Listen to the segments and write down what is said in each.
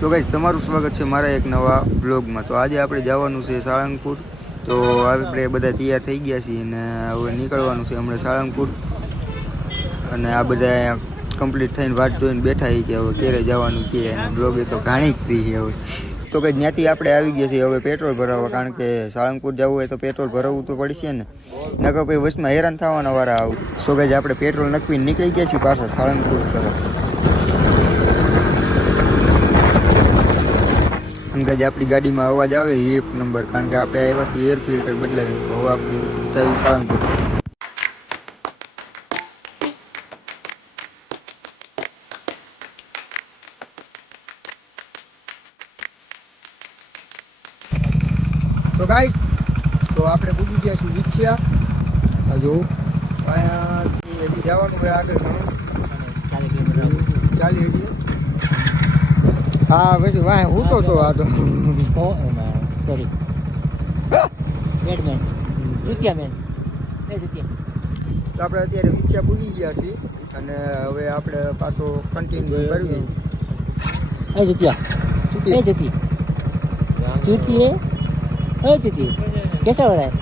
તો ગાઈસ તમારું સ્વાગત છે મારા એક નવા બ્લોગમાં. તો આજે આપણે જવાનું છે સાળંગપુર. તો આપણે બધા તૈયાર થઈ ગયા છીએ અને હવે નીકળવાનું છે હમણાં સાળંગપુર. અને આ બધા કમ્પ્લીટ થઈને વાટ જોઈને બેઠા છીએ કે હવે ક્યારે જવાનું કે અને બ્લોગ તો ઘણી જ ફ્રી છે હવે. તો કંઈ ત્યાંથી આપણે આવી ગયા છીએ હવે પેટ્રોલ ભરાવવા, કારણ કે સાળંગપુર જવું હોય તો પેટ્રોલ ભરાવવું તો પડશે ને, નકર પછી વચમાં હેરાન થવાના વારા આવું. સો કંઈ આપણે પેટ્રોલ નખવીને નીકળી ગયા છીએ પાછા સાળંગપુર તરફ. અંદાજ આપણી ગાડીમાં અવાજ આવે એક નંબર, કારણ કે આપણે આવ્યાથી એર ફિલ્ટર બદલાવી. હવે આપણે ચાવી સાળંગપુર. તો ગાઈસ, તો આપણે પૂગી ગયા છીએ વિછિયા. જો અહીંયાથી હજી જવાનું હોય આગળ ઘણું, 40 કિલોમીટર. હા પછી વાહ હું તો આ તો સોરી બેડમેન જુતિયા મેન એ જુતિયા. તો આપણે અત્યારે વિછિયા પૂગી ગયા છીએ અને હવે આપણે પાછો કન્ટિન્યુ કરવી. એ જુતિયા એ જુતી જુતી એ જુતી કેસા વરાય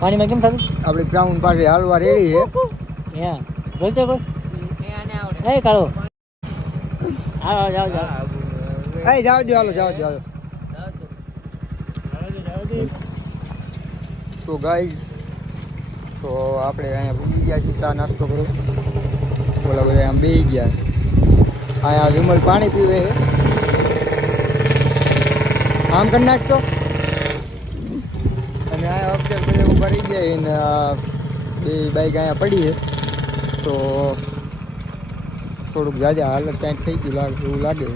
પાણીમાં કેમ થતું? આપણે ગ્રાઉન્ડ પાસે હાલવા રેડી છે. હા બોલતે બોલ એ કાળો આવો જાઓ જાઓ જાઓ દો, હાલો જાઓ દો. સો ગાઈઝ, તો આપણે અહીંયા પૂગી ગયા છીએ ચા નાસ્તો કરો. બોલા બધા આમ બેસી ગયા. અહીંયા વિમલ પાણી પીવે છે. આમ કરી નાખતો. અને અહીંયા અક્ષર બધા ઉભા રહી ગયા ને બે બાઈક અહીંયા પડી છે. તો થોડુંક જાજા હાલત કંઈક થઈ ગયું એવું લાગે.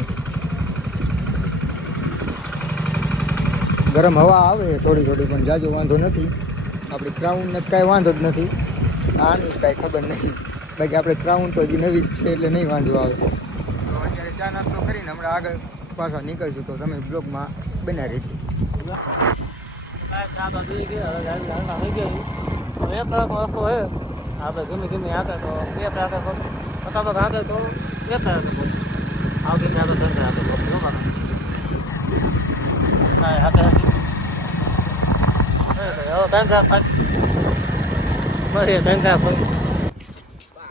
ગરમ હવા આવે થોડી થોડી, પણ જાજો વાંધો નથી. આપણે ક્રાઉનને કાંઈ વાંધો જ નથી. આની કાંઈ ખબર નથી. બાકી આપણે ક્રાઉન તો હજી નવી જ છે એટલે નહીં વાંધો આવે. તો અત્યારે ચા નાસ્તો કરીને હમણાં આગળ પાછા નીકળશું. તો તમે બ્લોગમાં બના રહેજો. આપણે ગમે ગમે આગળ તો બે આગળ ફટાફટ આગળ તો એક આગળ આવતી આગળ તો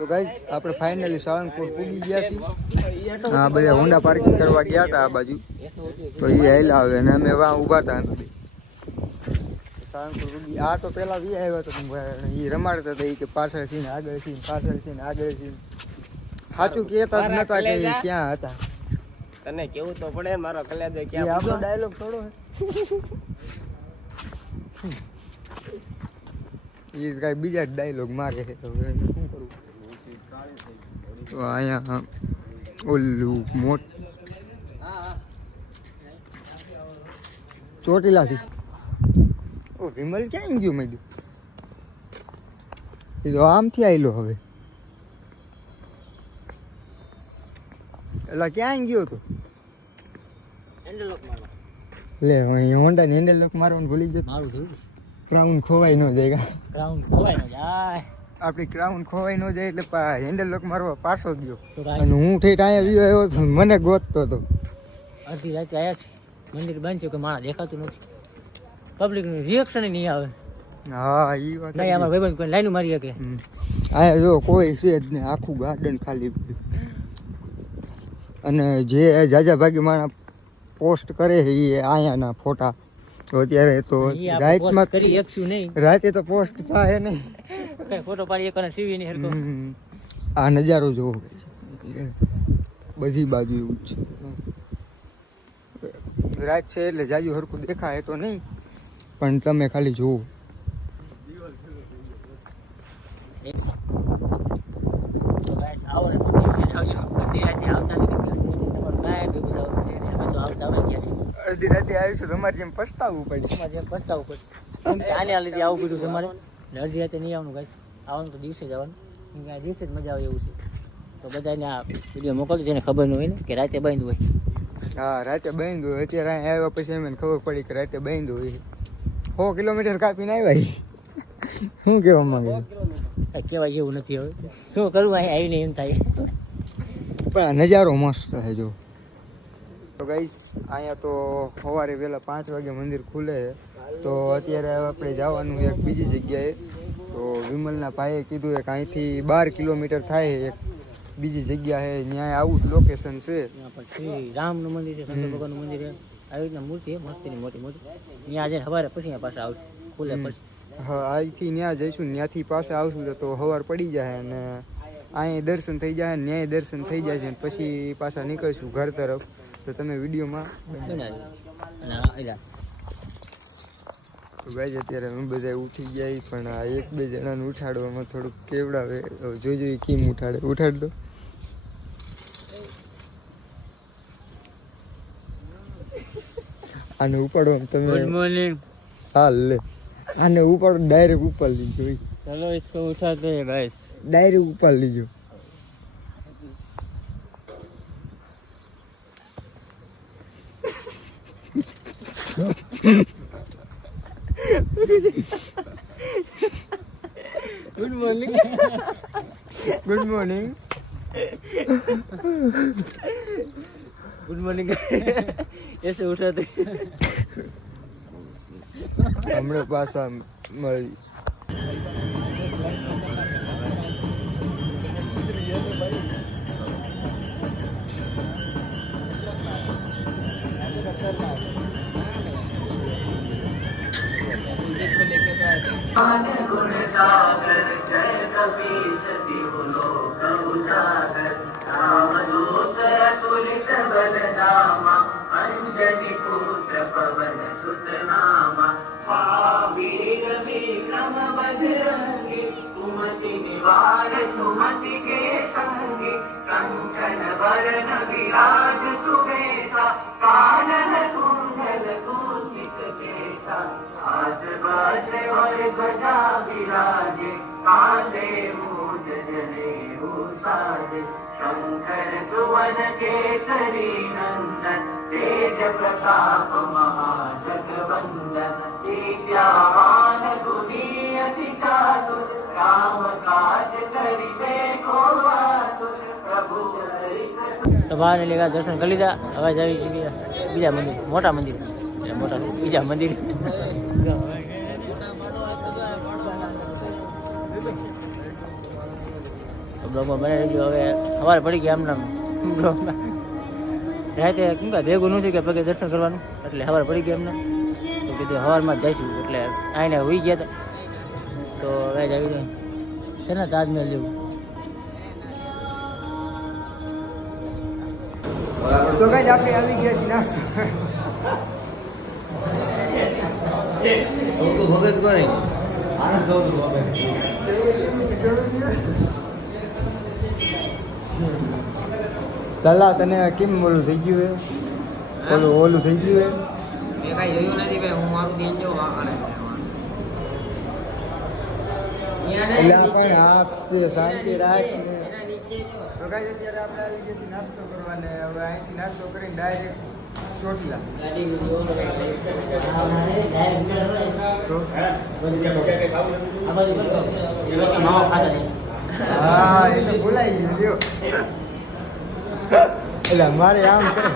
ગાઈસ, આપણે ફાઇનલી સાળંગપુર પૂગી ગયા છીએ. હા, બધા હોન્ડા પાર્કિંગ કરવા ગયા હતા આ બાજુ, તો એ હેલા આવે અને અમે વાં ઊભા હતા. સાળંગપુર પૂગી. આ તો પેલા વી આવ્યો હતો, એ રમાડતા હતા એ કે પાછળ છે ને આગળ છે, પાછળ છે ને આગળ છે. સાચું કહેતા જ નતા કે ક્યાં હતા. તને કેવું તો પડે, મારો કલેજો ક્યાં આપણો ડાયલોગ થોડો એ કાંઈ બીજા જ ડાયલોગ મારે છે. તો શું કરું? તો અહીંયા ઓલું મોટ ચોટીલાથી ઓ વિમલ ક્યાં ગયું? મેં કીધું એ તો આમથી આવેલો હવે. એટલે ક્યાં ગયો હતો? લે અહીં હોન્ડા ને હેન્ડલ લોક મારવાનું ભૂલી ગયો. મારું થયું ક્રાઉન ખોવાઈ ન જાય. ક્રાઉન ખોવાય ને જાય. આપણી ક્રાઉન ખોવાઈ ન જાય એટલે હેન્ડલ લોક મારવા પાછો ગયો. તો અને હું ઠેઠ અહીંયા આવ્યો હતો, મને ગોતતો હતો. અડધી રાતે આવ્યા છે, મંદિર બંધ છે, કે માણસ દેખાતું નથી. પબ્લિક નું રિએક્શન નહીં આવે. હા એ વાત નહીં અમારા ભાઈબંધ કોઈ લાઈન મારી શકે. અહીંયા જો કોઈ છે જ નહીં, આખું ગાર્ડન ખાલી. અને જે જાજા ભાગી માણસ પોસ્ટ કરે છે એ અહીંયાના ફોટા. તો અત્યારે તો રાતમાં કરી એકશું નહીં, રાતે તો પોસ્ટ થાય નહીં. કઈ ફોટો પાડી એક સીવી નહીં હરકો. આ નજારો જોવો બધી બાજુ એવું જ છે. રાત છે એટલે જાજુ હરખું દેખાય તો નહીં, પણ તમે ખાલી જોવો. આવો ને તો દિવસે આવજો, અડધી રાતે આવતા નથી. કાંઈ ભેગું થવાનું છે અમે તો આવતા આવી ગયા છીએ. અડધી રાતે આવીશું તમારે જેમ પસ્તાવવું પડે. તમારે જેમ પસ્તાવું પડે. આને આ લીધે આવું બધું તમારે અડધી રાતે નહીં આવવાનું ગાઈસ. આવવાનું તો દિવસે જવાનું, કેમ કે આ દિવસે જ મજા આવે એવું છે. તો બધાને આ વિડીયો મોકલજો, જેને ખબર ન હોય ને કે રાતે બંધ હોય. હા, રાતે બંધ હોય. અત્યારે અહીંયા આવ્યા પછી એમને ખબર પડી કે રાતે બંધ હોય. 100 કિલોમીટર કાપીને આવ્યા. શું કહેવા માંગે? કહેવાય જેવું નથી. હવે શું કરવું, અહીં આવીને એમ થાય. પણ નજારો મસ્ત છે જો. તો ગાઈસ અહીંયા તો સવારે વહેલા 5 વાગે મંદિર ખુલે છે. તો અત્યારે આપણે જવાનું એક બીજી જગ્યાએ. તો વિમલના ભાઈએ કીધું કે અહીંથી 12 કિલોમીટર થાય એક બીજી જગ્યા છે, ત્યાં આવું લોકેશન છે. ત્યાં પણ શ્રી રામનું મંદિર છે, શંકર ભગવાનનું મંદિર છે, આવી રીતના મૂર્તિ છે મસ્તીની મોટી મોટી. ત્યાં જઈને સવારે પછી અહીંયા પાછા આવશું ખુલે પછી. હા, અહીંથી ત્યાં જઈશું, ત્યાંથી પાછા આવશું તો સવાર પડી જાય અને અહીંયા દર્શન થઈ જાય, ન્યાય દર્શન થઈ જાય છે, પછી પાછા નીકળશું ઘર તરફ. તો તમે વિડીયોમાં ગાઈસ અત્યારે અમે બધા ઉઠી ગયા પણ આ 1-2 જણાને ઉઠાડવામાં થોડુંક કેવડાવે. જોજો કેમ ઉઠાડ દો. આને ઉપાડવામાં તમે ગુડ મોર્નિંગ. હાલ લે આને ઉપાડો, ડાયરેક્ટ ઉપર લીજો. ચલો इसको उठाते हैं गाइस. ડાયરેક્ટ ઉપર લીજો. Good morning. Good morning. Good morning. ऐसे उठाते હમણાં પાછા મળી. शंकर सुवन केसरी नंदन तेज प्रताप महाजगवंदन विद्यावान गुणी अति चातुर राम काज करिबे को आतुर प्रभु તો બહાર લેવા દર્શન કરી લીધા. હવે જવી છે બીજા મંદિર, મોટા મંદિર, મોટા બીજા મંદિર. બ્લોગમાં બને રહેજો. હવે સવારે પડી ગયા એમના બ્લોગમાં રાતે કેમ કે ભેગું નથી કે પગે દર્શન કરવાનું, એટલે સવારે પડી ગયા એમને. તો કીધું સવારમાં જ જઈશું, એટલે આઈને હોઈ ગયા હતા. તો હવે જ આવી જાય છે ને તાજમહેલ જેવું. તો ગાઈસ આપણે આવી ગયા છીએ નાસ્તો. સૌતું ભગતભાઈ આનંદ સૌતું ભગત તલા તને કેમ ઓલું થઈ ગયું હે? ઓલું થઈ ગયું હે? મેં કાંઈ જોયું નથી ભાઈ, હું મારું બેન જો વાંકણે એટલે આપણે આપશે શાંતિ રાખ ને. તો ગાઈસ અત્યારે આપણે આવી ગયા છીએ નાસ્તો કરવા ને હવે અહીંથી નાસ્તો કરીને ડાયરેક્ટ ચોટીલા. તો હા એટલે ભૂલાઈ ગયું લ્યો. એટલે મારે આમ કરે.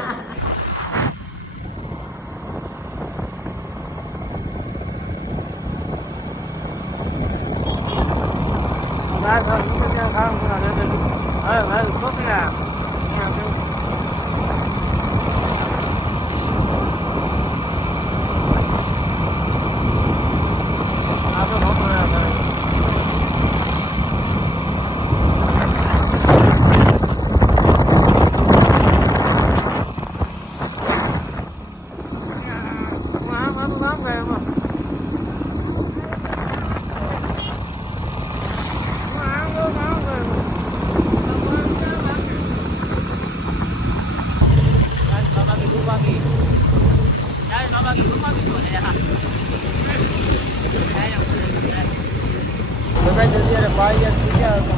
અત્યારે પાળિયા થઈ ગયા હતા,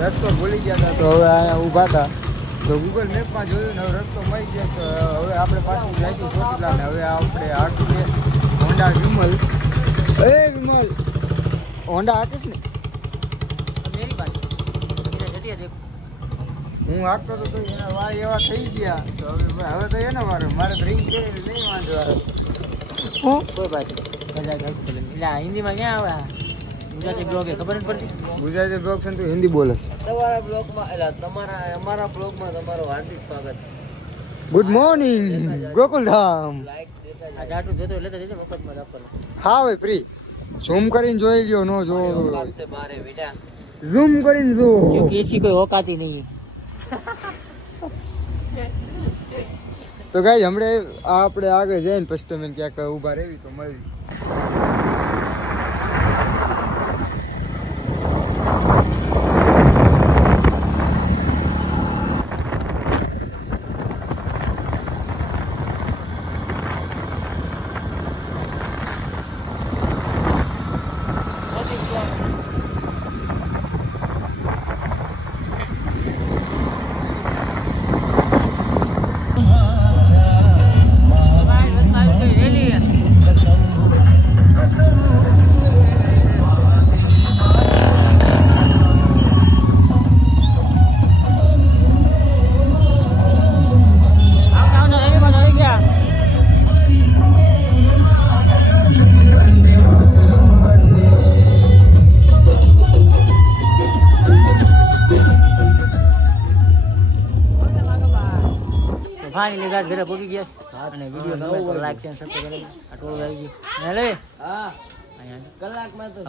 રસ્તો ભૂલી ગયા હતા, તો હવે અહીંયા ઊભા હતા. તો ગૂગલ મેપમાં જોયું ને હવે રસ્તો મળી ગયો. તો હવે આપણે પાછું જઈશું ચોટીલા ને હવે આપણે હાકીએ હોન્ડા વિમલ. એ વિમલ હોન્ડા હાકીશ ને? मेरी बात जटिया देखो હું હાંકતો હતો તો એના વાળ એવા થઈ ગયા તો હવે તો એનો વારો મારે ડ્રિંક છે નહીં વાંધો આવે હું કોઈ બાત નહીં એટલે આ હિન્દીમાં ક્યાં આવે ગુજરાતી બ્લોગ એ ખબર નથી પડતી ગુજરાતી બ્લોગ છે તું હિન્દી બોલે છે તમારા બ્લોગમાં એટલે અમારા બ્લોગમાં તમારું હાર્દિક સ્વાગત. ગુડ મોર્નિંગ ગોકુલધામ આ જાટું જોતો લેતા જજો મફતમાં જ આપવાનું હા ભાઈ ફ્રી ઝૂમ કરીને જોઈ લ્યો નો જો છે બારે બેટા. ઝૂમ કરીને જો क्योंकि ऐसी कोई औकात ही नहीं તો ગાઈ હમણે આપણે આગળ જઈને પછી તમે ક્યાંક ઊભા રહેવી તો મળી ફાઇનલી ગાઈસ ઘરે પહોંચી ગયા અને વિડીયો ગમે તો લાઈક અને સબસ્ક્રાઇબ કરી આ ટોળ આવી ગયું લે હા અહીંયા કલાકમાં તો